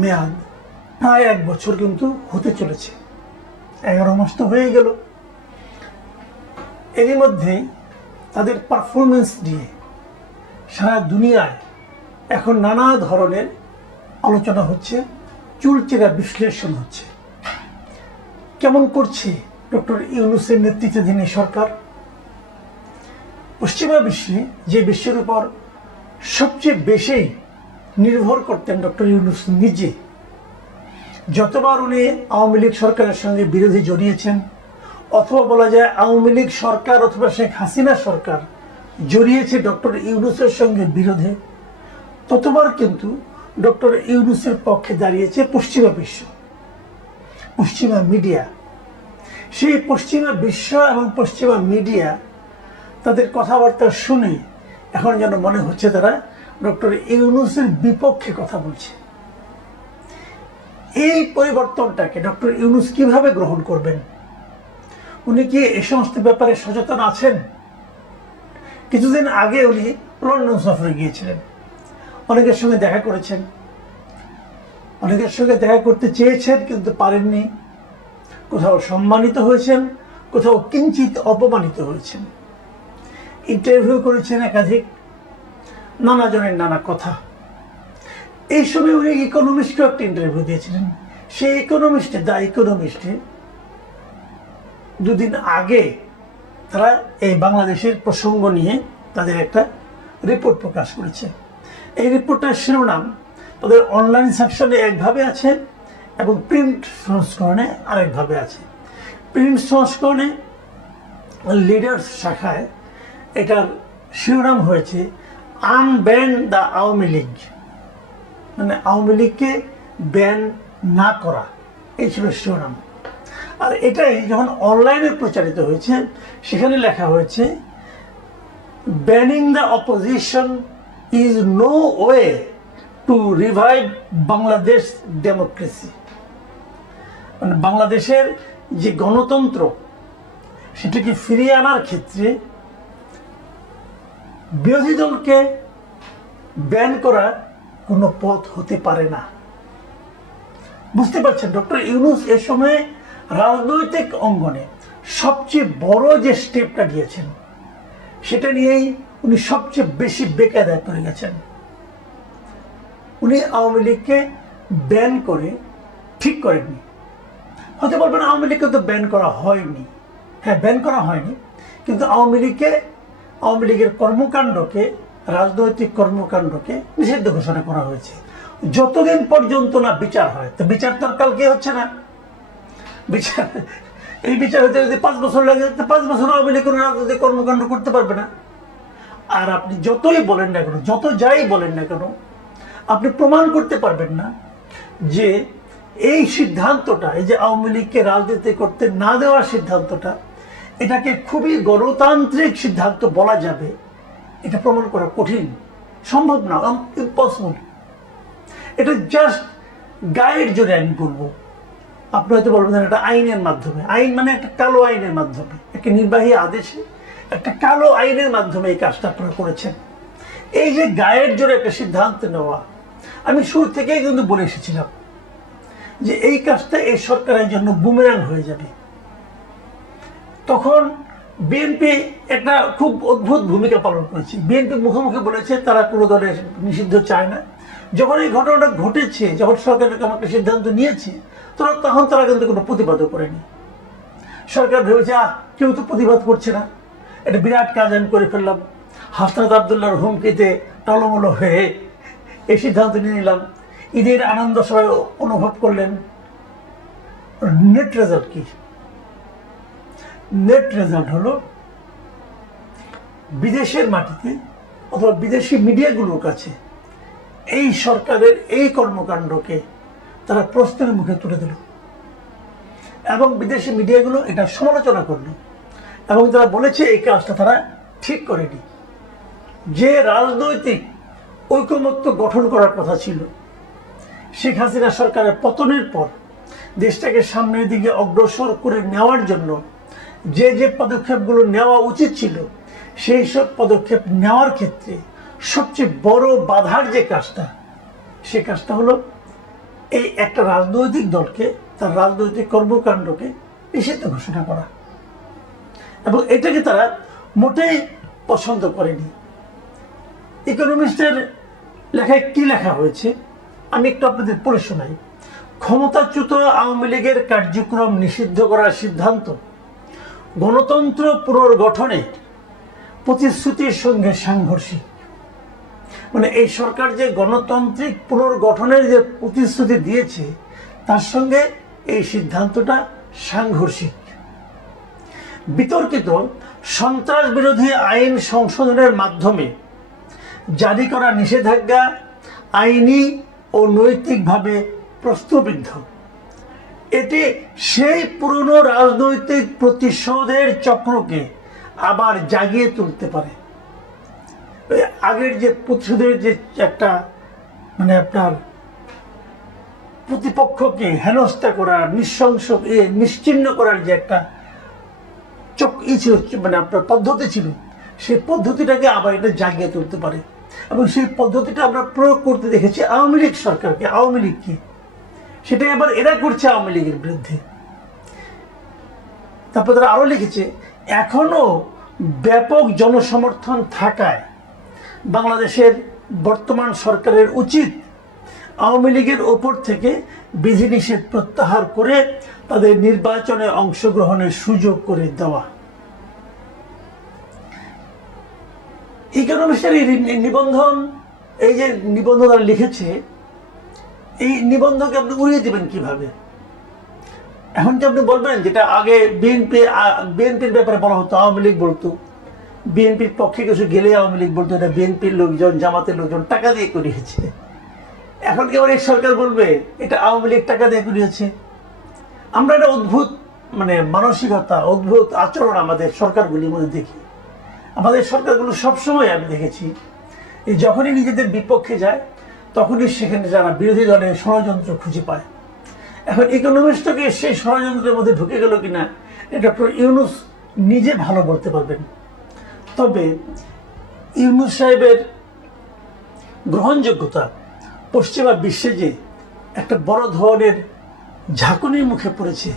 মেয়াদ প্রায় 1 বছর কিন্তু হতে চলেছে, 11 মাস তো হয়ে গেল। এরই মধ্যে তাদের পারফরমেন্স নিয়ে সারা দুনিয়ায় এখন নানা ধরনের আলোচনা হচ্ছে, চুলচেরা বিশ্লেষণ হচ্ছে। কেমন করছে ডক্টর ইউনূসের নেতৃত্বাধীন সরকার? পশ্চিমা বিশ্বে, যে বিশ্বের উপর সবচেয়ে বেশি নির্ভর করতেন ডক্টর ইউনূস নিজে, যতবার উনি আওয়ামী লীগ সরকারের সঙ্গে বিরোধী জড়িয়েছেন, অথবা বলা যায় আওয়ামী লীগ সরকার অথবা শেখ হাসিনা সরকার জড়িয়েছে ডক্টর ইউনূসের সঙ্গে বিরোধে, ততবার কিন্তু ডক্টর ইউনূসের পক্ষে দাঁড়িয়েছে পশ্চিমা বিশ্ব, পশ্চিমা মিডিয়া। সেই পশ্চিমা বিশ্ব এবং পশ্চিমা মিডিয়া তাদের কথাবার্তা শুনে এখন যেন মনে হচ্ছে তারা ডক্টর ইউনূসের বিপক্ষে কথা বলছে। এই পরিবর্তনটাকে ডক্টর ইউনূস কিভাবে গ্রহণ করবেন? উনি কি এ সমস্ত ব্যাপারে সচেতন আছেন? কিছুদিন আগে উনি লন্ডন সফরে গিয়েছিলেন, অনেকের সঙ্গে দেখা করেছেন, অনেকের সঙ্গে দেখা করতে চেয়েছেন কিন্তু পারেননি। কোথাও সম্মানিত হয়েছেন, কোথাও কিঞ্চিত অপমানিত হয়েছেন। ইন্টারভিউ করেছেন একাধিক, নানা জনের নানা কথা। এই সময় উনি ইকোনমিস্টকেও একটা ইন্টারভিউ দিয়েছিলেন। সেই ইকোনমিস্টে, দ্য ইকোনমিস্টে দুদিন আগে তারা এই বাংলাদেশের প্রসঙ্গ নিয়ে তাদের একটা রিপোর্ট প্রকাশ করেছে। এই রিপোর্টটার শিরোনাম তাদের অনলাইন সেকশনে একভাবে আছে এবং প্রিন্ট সংস্করণে আরেকভাবে আছে। প্রিন্ট সংস্করণে লিডার্স শাখায় এটার শিরোনাম হয়েছে আনব্যান দ্য আওয়ামী লীগ, মানে আওয়ামী লীগকে ব্যান না করা, এই ছিল শিরোনাম। আর এটাই যখন অনলাইনে প্রচারিত হয়েছে সেখানে লেখা হয়েছে banning the opposition is no way to revive Bangladesh democracy, মানে বাংলাদেশের যে গণতন্ত্র সেটাকে ফিরিয়ে আনার ক্ষেত্রে বিরোধী দলকে ব্যান করা কোনো পথ হতে পারে না। বুঝতে পারছেন, ডক্টর ইউনূস এ সময় রাজনৈতিক অঙ্গনে সবচেয়ে বড় যে স্টেপটা নিয়েছেন সেটা নিয়েই উনি সবচেয়ে বেশি বেকায়দায় পড়ে গেছেন। উনি আওয়ামী লীগকে ব্যান করে ঠিক করেননি। হতে বলবেন আওয়ামী লীগকে তো ব্যান করা হয়নি। হ্যাঁ, ব্যান করা হয়নি, কিন্তু আওয়ামী লীগের কর্মকাণ্ডকে, রাজনৈতিক কর্মকাণ্ডকে নিষিদ্ধ ঘোষণা করা হয়েছে যতদিন পর্যন্ত না বিচার হয়। তো বিচার তো আর কালকে হচ্ছে না। এই বিচার হতে যদি 5 বছর লাগে, তো 5 বছর আওয়ামী লীগ কোনো রাজনৈতিক কর্মকাণ্ড করতে পারবে না। আর আপনি যতই বলেন না কেন, যত যাই বলেন না কেন, আপনি প্রমাণ করতে পারবেন না যে এই সিদ্ধান্তটা, এই যে আওয়ামী লীগকে রাজনীতি করতে না দেওয়ার সিদ্ধান্তটা, এটাকে খুবই গণতান্ত্রিক সিদ্ধান্ত বলা যাবে, এটা প্রমাণ করা কঠিন, সম্ভব না, ইম্পসিবল। এটা জাস্ট গাইড যদি আমি বলবো, আপনি হয়তো বলবেন এটা আইনের মাধ্যমে। আইন মানে একটা কালো আইনের মাধ্যমে, একটা নির্বাহী আদেশে একটা কালো আইনের মাধ্যমে এই কাজটা আপনারা করেছেন। এই যে গায়ের জোরে একটা সিদ্ধান্ত নেওয়া, আমি শুরু থেকেই কিন্তু বলে এসেছিলাম যে এই কাজটা এই সরকারের জন্য বুমেরাং হয়ে যাবে। তখন বিএনপি একটা খুব অদ্ভুত ভূমিকা পালন করেছে। বিএনপি মুখোমুখি বলেছে তারা কোনো দলের নিষিদ্ধ চায় না। যখন এই ঘটনাটা ঘটেছে, যখন সরকার একটা সিদ্ধান্ত নিয়েছে, তখন তারা কিন্তু কোনো প্রতিবাদও করেনি। সরকার ভেবেছে কেউ তো প্রতিবাদ করছে না, এটা বিরাট কাজ আমি করে ফেললাম, হাসনাত আবদুল্লাহর হুমকিতে টলমলো হয়ে এই সিদ্ধান্ত নিয়ে নিলাম। ঈদের আনন্দ সবাই অনুভব করলেন। নেট রেজাল্ট কি? নেট রেজাল্ট হলো বিদেশের মাটিতে অথবা বিদেশি মিডিয়াগুলোর কাছে এই সরকারের এই কর্মকাণ্ডকে তারা প্রশ্নের মুখে তুলে দিল এবং বিদেশি মিডিয়াগুলো এটা সমালোচনা করলো এবং তারা বলেছে এই কাজটা তারা ঠিক করেনি। যে রাজনৈতিক ঐকমত্য গঠন করার কথা ছিল, শেখ হাসিনা সরকারের পতনের পর দেশটাকে সামনের দিকে অগ্রসর করে নেওয়ার জন্য যে যে পদক্ষেপগুলো নেওয়া উচিত ছিল, সেই সব পদক্ষেপ নেওয়ার ক্ষেত্রে সবচেয়ে বড় বাধার যে কাজটা, সে কাজটা হলো এই একটা রাজনৈতিক দলকে তার রাজনৈতিক কর্মকাণ্ডকে নিষিদ্ধ ঘোষণা করা, এবং এটাকে তারা মোটেই পছন্দ করেনি। ইকোনমিস্টের লেখায় কি লেখা হয়েছে আমি একটু আপনাদের পড়ে শোনাই। ক্ষমতাচ্যুত আওয়ামী লীগের কার্যক্রম নিষিদ্ধ করার সিদ্ধান্ত গণতন্ত্র পুনর্গঠনে প্রতিশ্রুতির সঙ্গে সাংঘর্ষিক। মানে এই সরকার যে গণতান্ত্রিক পুনর্গঠনের যে প্রতিশ্রুতি দিয়েছে তার সঙ্গে এই সিদ্ধান্তটা সাংঘর্ষিক। বিতর্কিত সন্ত্রাস বিরোধী আইন সংশোধনের মাধ্যমে জারি করা নিষেধাজ্ঞা আইনি ও নৈতিকভাবে প্রশ্নবিদ্ধ। এটি সেই পুরনো রাজনৈতিক প্রতিশোধের চক্রকে আবার জাগিয়ে তুলতে পারে। আগের যে প্রতিশোধের যে একটা মানে আপনার প্রতিপক্ষকে হেনস্থা করার, নৃশংস নিশ্চিহ্ন করার যে একটা মানে আপনার পদ্ধতি ছিল, সেই পদ্ধতিটাকে আবার এটা জাগিয়ে তুলতে পারে। এবং সেই পদ্ধতিটা আমরা প্রয়োগ করতে দেখেছি আওয়ামী লীগ সরকারকে, আওয়ামী লীগকে। সেটাই আবার এরা করছে আওয়ামী লীগের বিরুদ্ধে। তারপর তারা আরো লিখেছে, এখনো ব্যাপক জনসমর্থন থাকায় বাংলাদেশের বর্তমান সরকারের উচিত আওয়ামী লীগের ওপর থেকে বিধিনিষেধ প্রত্যাহার করে তাদের নির্বাচনে অংশগ্রহণের সুযোগ করে দেওয়া। ইকোনমিস্টের এই নিবন্ধন, এই যে নিবন্ধন তারা লিখেছে, এই নিবন্ধকে আপনি উড়িয়ে দেবেন কিভাবে? এখন কি আপনি বলবেন যেটা আগে বিএনপির ব্যাপারে বলা হতো, আওয়ামী লীগ বলতো, বিএনপির পক্ষে কিছু গেলে আওয়ামী লীগ বলতো এটা বিএনপির লোকজন, জামাতের লোকজন টাকা দিয়ে করিয়েছে। এখন কি আবার এই সরকার বলবে এটা আওয়ামী লীগ টাকা দিয়ে করিয়েছে? আমরা একটা অদ্ভুত মানে মানসিকতা, অদ্ভুত আচরণ আমাদের সরকারগুলির মধ্যে দেখি। আমাদের সরকারগুলো সবসময় আমি দেখেছি এই যখনই নিজেদের বিপক্ষে যায় তখনই সেখানে যারা বিরোধী দলের ষড়যন্ত্র খুঁজে পায়। এখন ইকোনমিস্টকে সেই ষড়যন্ত্রের মধ্যে ঢুকে গেল কিনা এটা ডক্টর ইউনূস নিজে ভালো বলতে পারবেন। তবে ইউনূস সাহেবের গ্রহণযোগ্যতা পশ্চিমা বিশ্বে যে একটা বড় ধরনের ঝাঁকুনির মুখে পড়েছে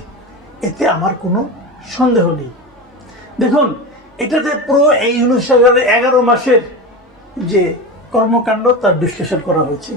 এতে আমার কোনো সন্দেহ নেই। দেখুন, এটাতে পুরো এই ইউনূস সাহেবের 11 মাসের যে কর্মকাণ্ড তার বিশ্লেষণ করা হয়েছে।